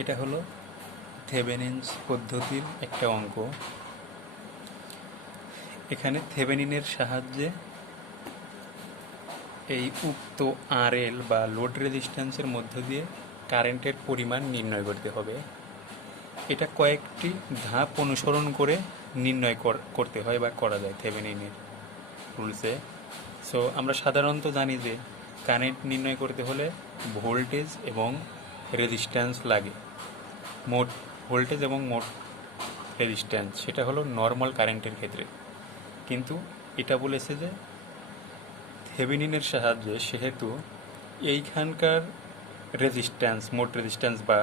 এটা হলো থেভেনিনস পদ্ধতির একটা অঙ্ক। এখানে থেভেনিনের সাহায্যে এই উক্ত আরএল বা লোড রেজিস্ট্যান্সের মধ্য দিয়ে কারেন্টের পরিমাণ নির্ণয় করতে হবে। এটা কয়েকটি ধাপ অনুসরণ করে নির্ণয় করতে হয় বা করা যায় থেভেনিনের রুলসে। সো আমরা সাধারণত জানি যে কারেন্ট নির্ণয় করতে হলে ভোল্টেজ এবং রেজিস্ট্যান্স লাগে। মোট ভোল্টেজ এবং মোট রেজিস্ট্যান্স, সেটা হলো নর্মাল কারেন্টের ক্ষেত্রে। কিন্তু এটা বলেছে যে থেভেনিনের সাহায্যে সেহেতু এইখানকার রেজিস্ট্যান্স, মোট রেজিস্ট্যান্স বা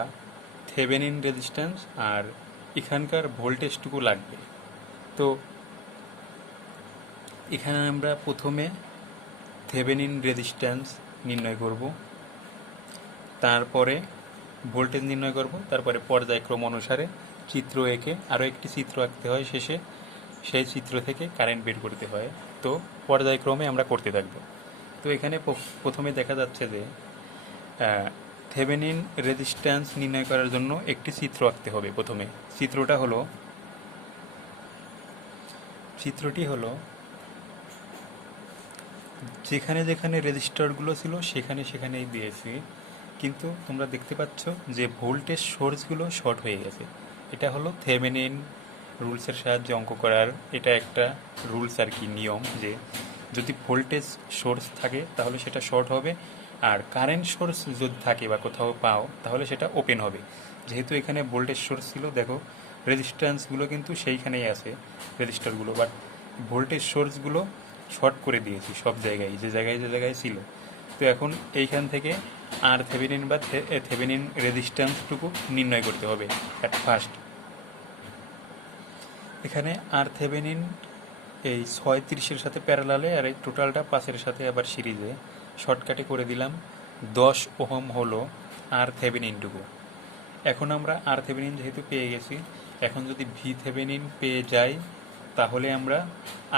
থেভেনিন রেজিস্ট্যান্স আর এখানকার ভোল্টেজটুকু লাগবে। তো এখানে আমরা প্রথমে থেভেনিন রেজিস্ট্যান্স নির্ণয় করব, তারপরে ভোল্টেজ নির্ণয় করব, তারপরে পর্যায়ক্রম অনুসারে চিত্র এঁকে আরও একটি চিত্র আঁকতে হয় শেষে, সেই চিত্র থেকে কারেন্ট বের করতে হয়। তো পর্যায়ক্রমে আমরা করতে থাকব। তো এখানে প্রথমে দেখা যাচ্ছে যে থেভেনিন রেজিস্ট্যান্স নির্ণয় করার জন্য একটি চিত্র আঁকতে হবে। প্রথমে চিত্রটি হলো যেখানে যেখানে রেজিস্টারগুলো ছিল সেখানেই দিয়েছি, কিন্তু তোমরা দেখতে পাচ্ছ যে ভোল্টেজ সোর্সগুলো শর্ট হয়ে গেছে। এটা হলো থেভেনিন রুলসের সাহায্যে অঙ্ক করার এটা একটা রুলস আর কি, নিয়ম, যে যদি ভোল্টেজ সোর্স থাকে তাহলে সেটা শর্ট হবে, আর কারেন্ট সোর্স যদি থাকে বা কোথাও পাও তাহলে সেটা ওপেন হবে। যেহেতু এখানে ভোল্টেজ সোর্স ছিল, দেখো রেজিস্ট্যান্সগুলো কিন্তু সেইখানেই আছে রেজিস্টারগুলো, বাট ভোল্টেজ সোর্সগুলো শর্ট করে দিয়েছি সব জায়গায়, যে জায়গায় ছিল। তো এখন এইখান থেকে আর থেভেনিন বা থেভেনিন রেজিস্ট্যান্সটুকু নির্ণয় করতে হবে অ্যাট ফার্স্ট। এখানে আর থেভেনিন এই 36-এর সাথে প্যারালালে, আর এই টোটালটা 5-এর সাথে আবার সিরিজে। শর্টকাটে করে দিলাম 10 ওহম হলো আর থেভেনিনটুকু। এখন আমরা আর থেভেনিন যেহেতু পেয়ে গেছি, এখন যদি ভি থেভেনিন পেয়ে যাই তাহলে আমরা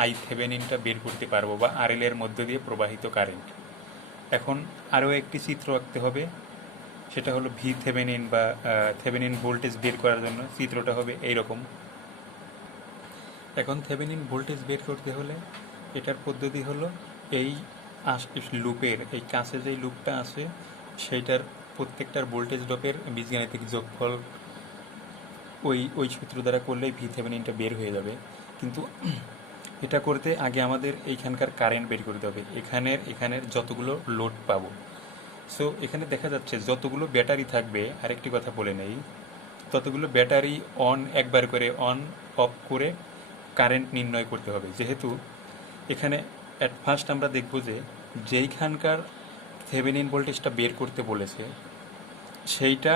আই থেভেনিনটা বের করতে পারবো, বা আরএল এর মধ্য দিয়ে প্রবাহিত কারেন্ট। এখন আরও একটি চিত্র আঁকতে হবে, সেটা হলো ভি থেভেনিন বা থেভেনিন ভোল্টেজ বের করার জন্য চিত্রটা হবে এইরকম। এখন থেভেনিন ভোল্টেজ বের করতে হলে এটার পদ্ধতি হলো এই লুপের এই কাছে যেই লুপটা আছে সেইটার প্রত্যেকটার ভোল্টেজ ড্রপের বীজগাণিতিক যোগফল ওই সূত্র দ্বারা করলেই ভি থেভেনিনটা বের হয়ে যাবে। কিন্তু এটা করতে আগে আমাদের এইখানকার কারেন্ট বের করতে হবে, এখানের যতগুলো লোড পাবো। সো এখানে দেখা যাচ্ছে যতগুলো ব্যাটারি থাকবে, আরেকটি কথা বলে নেই, ততগুলো ব্যাটারি একবার করে অন অফ করে কারেন্ট নির্ণয় করতে হবে। যেহেতু এখানে অ্যাট ফার্স্ট আমরা দেখব যে যেইখানকার থেভেনিন ভোল্টেজটা বের করতে বলেছে সেইটা,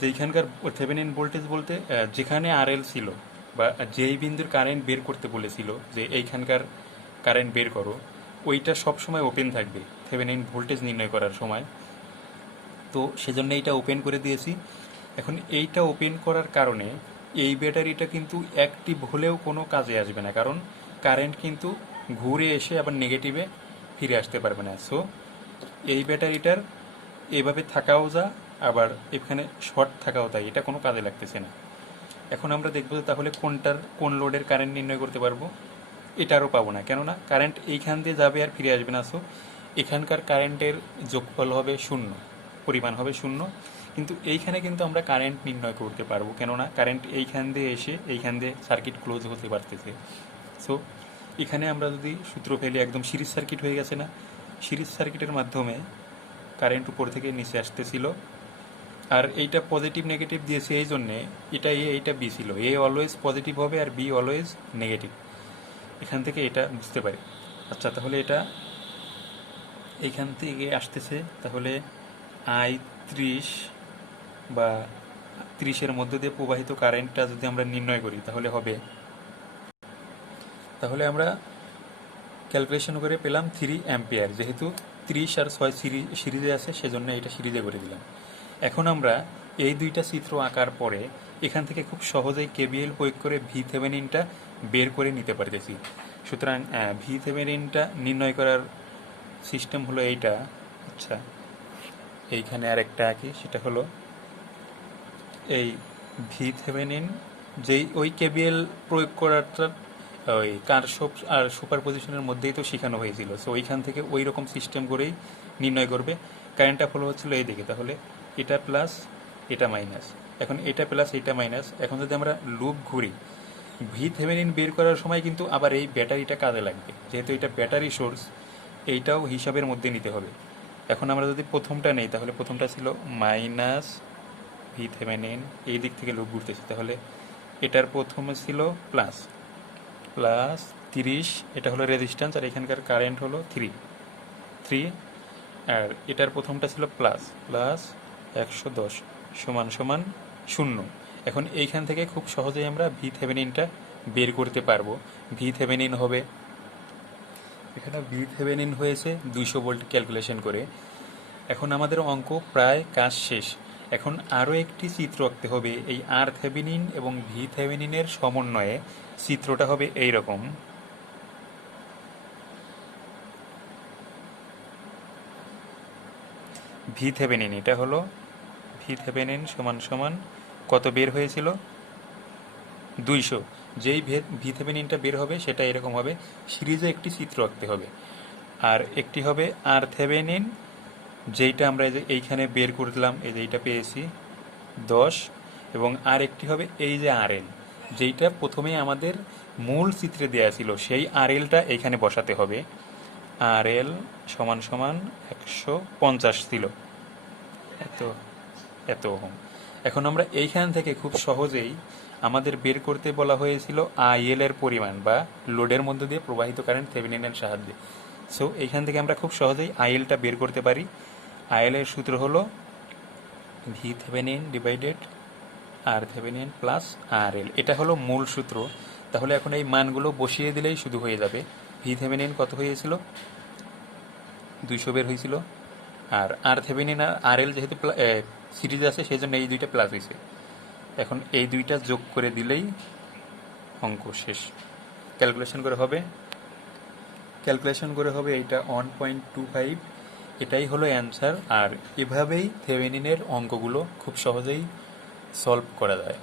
যেইখানকার থেভেনিন ভোল্টেজ বলতে যেখানে আরএল ছিল বা যেই বিন্দুর কারেন্ট বের করতে বলেছিল যে এইখানকার কারেন্ট বের করো, ওইটা সবসময় ওপেন থাকবে থেভেনিন ভোল্টেজ নির্ণয় করার সময়। তো সেজন্য এইটা ওপেন করে দিয়েছি। এখন এইটা ওপেন করার কারণে এই ব্যাটারিটা কিন্তু অ্যাক্টিভ হলেও কোনো কাজে আসবে না, কারণ কারেন্ট কিন্তু ঘুরে এসে আবার নেগেটিভে ফিরে আসতে পারবে না। সো এই ব্যাটারিটার এভাবে থাকাও যা, আবার এখানে শর্ট থাকাও তাই, এটা কোনো কাজে লাগতেছে না। এখন আমরা দেখব তাহলে কোন লোডের কারেন্ট নির্ণয় করতে পারবো। এটারও পাবো না, কেননা কারেন্ট এইখান দিয়ে যাবে আর ফিরে আসবে না। সো এখানকার কারেন্টের যোগফল হবে 0, পরিমাণ হবে 0। কিন্তু এইখানে কিন্তু আমরা কারেন্ট নির্ণয় করতে পারবো, কেননা কারেন্ট এইখান দিয়ে এসে এইখান দিয়ে সার্কিট ক্লোজ হতে পারতেছে। সো এখানে আমরা যদি সূত্র ফেলি, একদম সিরিজ সার্কিট হয়ে গেছে না, সিরিজ সার্কিটের মাধ্যমে কারেন্ট উপর থেকে নিচে আসতেছিল, আর এইটা পজিটিভ নেগেটিভ দিয়েছে এই জন্যে, এটা এ এইটা বি ছিল, এ অলওয়েজ পজিটিভ হবে আর বি অলওয়েজ নেগেটিভ। এখান থেকে এটা বুঝতে পারি। আচ্ছা, তাহলে এটা এইখান থেকে আসতেছে, তাহলে আই 30 বা 30-এর মধ্য দিয়ে প্রবাহিত কারেন্টটা যদি আমরা নির্ণয় করি তাহলে হবে, তাহলে আমরা ক্যালকুলেশন করে পেলাম 3 অ্যাম্পিয়ার। যেহেতু 30 আর 6 সিরিজে আছে সেজন্য এটা সিরিজে করে দিলাম। এখন আমরা এই দুইটা চিত্র আঁকার পরে এখান থেকে খুব সহজেই কেবিএল প্রয়োগ করে ভি থেভেনিনটা বের করে নিতে পারতেছি। সুতরাং ভি থেভেনিনটা নির্ণয় করার সিস্টেম হলো এইটা। আচ্ছা, এইখানে আর একটা আঁকি, সেটা হলো এই ভি থেভেনিন যেই ওই কেবিএল প্রয়োগ করাটা ওই কারশপ আর সুপার পজিশনের মধ্যেই তো শেখানো হয়েছিল, সো ওইখান থেকে ওই রকম সিস্টেম করেই নির্ণয় করবে। কারেন্টটা ফলো হচ্ছিল এই দিকে, তাহলে এটা প্লাস এটা মাইনাস, এখন এটা প্লাস এটা মাইনাস। এখন যদি আমরা লুপ ঘুরি, ভি থেভেনিন বের করার সময় কিন্তু আবার এই ব্যাটারিটা কাজে লাগবে, যেহেতু এটা ব্যাটারি সোর্স, এইটাও হিসাবের মধ্যে নিতে হবে। এখন আমরা যদি প্রথমটা নেই, তাহলে প্রথমটা ছিল মাইনাস ভি থেভেনিন, এই দিক থেকে লুপ ঘুরতেছি, তাহলে এটার প্রথমে ছিল প্লাস প্লাস 30, এটা হলো রেজিস্ট্যান্স, আর এখানকার কারেন্ট হলো 3, আর এটার প্রথমটা ছিল প্লাস প্লাস 110 সমান সমান 0। এখন এইখান থেকে খুব সহজেই আমরা ভি থেভেনিনটা বের করতে পারবো। ভি থেভেনিন হবে, এখানে ভি থেভেনিন হয়েছে 200 ভোল্ট ক্যালকুলেশন করে। এখন আমাদের অঙ্ক প্রায় কাজ শেষ। এখন আরও একটি চিত্র আঁকতে হবে এই আর থেভেনিন এবং ভি থেভেনিনের সমন্বয়ে। চিত্রটা হবে এই রকম। ভি থেভেনিন, এটা হলো ভি থেভেনিন সমান সমান কত বের হয়েছিল, 200। যেই ভি থেভেনিনটা বের হবে সেটা এরকম হবে। সিরিজে একটি চিত্র আঁকতে হবে, আর একটি হবে আর থেভেনিন, যেইটা আমরা এই যে এইখানে বের করলাম, এই যে এইটা পেয়েছি 10, এবং আর একটি হবে এই যে আরএল, যেইটা প্রথমে আমাদের মূল চিত্রে দেওয়া ছিল, সেই আরএলটা এইখানে বসাতে হবে। আরএল সমান সমান 150 ছিল, এত এত ওহম। এখন আমরা এইখান থেকে খুব সহজেই আমাদের বের করতে বলা হয়েছিল আইএল এর পরিমাণ বা লোডের মধ্য দিয়ে প্রবাহিত কারেন্ট থেভেনিনের সাহায্যে। সো এইখান থেকে আমরা খুব সহজেই আইএলটা বের করতে পারি। আইএল এর সূত্র হলো V Thevenin divided R Thevenin plus RL, এটা হলো মূল সূত্র। তাহলে এখন এই মানগুলো বসিয়ে দিলেই শুধু হয়ে যাবে। ভি থেভেনিন কত হয়েছিল, 200 বের হয়েছিল, আর আর থেভেনিন আর আরএল যেহেতু সিরিজ আছে সেই জন্য এই দুইটা প্লাস হয়েছে। এখন এই দুইটা যোগ করে দিলেই অঙ্ক শেষ। ক্যালকুলেশন করে হবে এইটা 1.25, এটাই হলো অ্যান্সার। আর এভাবেই থেভেনিনের অঙ্কগুলো খুব সহজেই সলভ করা যায়।